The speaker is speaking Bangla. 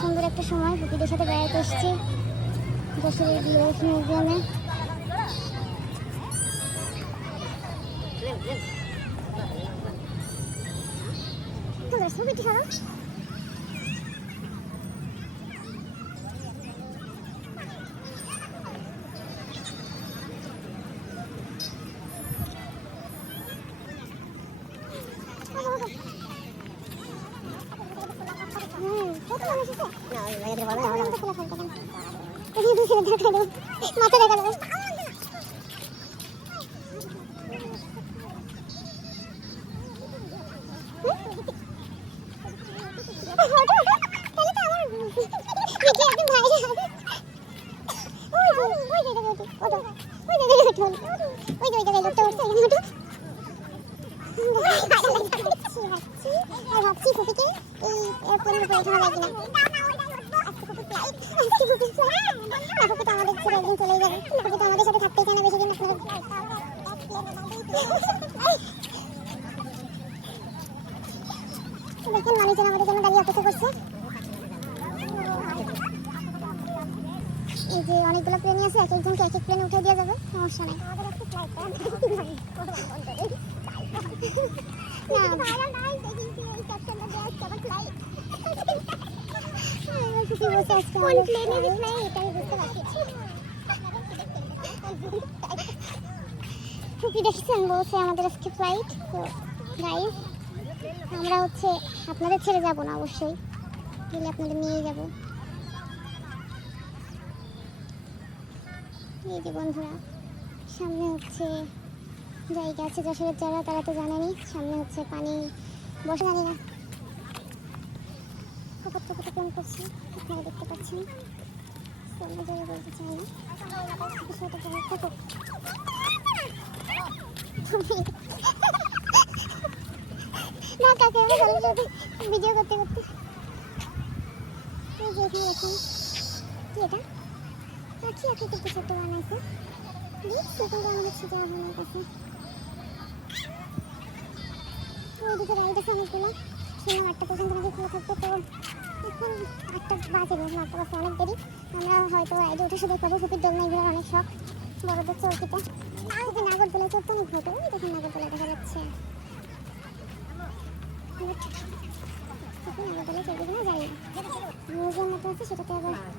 সুন্দর একটা সময় পুকুরের সাথে বেড়াতে এসেছি যশোরের বিএস মিউজিয়ামে। ছবিটি সরো। মাথা দেখা যাবে। ভাবছি ফুপিকে এই এয়ারপ্লেনের উপরে ওঠানো যায় কিনা। ফুপি তো আমাদের ছেড়ে একদিন চলেই যাবে। ফুপি তো আমাদের সাথে থাকতেই চায় না বেশি দিন। দেখেন মানুষজন আমাদের জন্য দাঁড়িয়ে অপেক্ষা করছে। এই যে অনেকগুলো প্লেনই আছে, এক একজনকে এক এক প্লেনে উঠে দেওয়া যাবে, সমস্যা নেই। ফুপি দেখছেন বলছে আমাদের আজকে ফ্লাইট। তো গাইস আমরা হচ্ছে আপনাদের ছেড়ে যাব না, অবশ্যই গেলে আপনাদের নিয়ে যাব। এই যে বন্ধুরা সামনে হচ্ছে জায়গা আছে যশোরের, যারা তারা তো জানেনি। সামনে হচ্ছে পানি বসে, জানি না কত কোন করছে, আপনারা দেখতে পাচ্ছেন। সামনে জায়গা বলতে চাই না, না কাকে ভিডিও করতে করতে। এই যে এখানে দেখুন কি এটা পাখি আকৃতির কিছু একটা বানাইছে, দেখছি কিন্তু আমার হচ্ছে যাওয়া হয় না কাছে। ওইদিকে রাইড আছে অনেকগুলো, শুনলাম 8টা পর্যন্ত নাকি খোলা থাকবে। তো এখন 8টা বাজে, 8টা বাজে অনেক দেরি। আমরা হয়তো রাইডে উঠে শুধু পাবো। ফুপির দোলনায় ঘোরার অনেক শখ, বড়দের চৌকিটা। ফুপি নাগরদোলায় চড়তে অনেক ভয় পাবে। দেখুন নাগরদোলা দেখা যাচ্ছে। ফুপি নাগরদোলায় চড়বে কিনা জানি না। মিউজিয়াম মতো আছে, সেটাতে আবার আমরা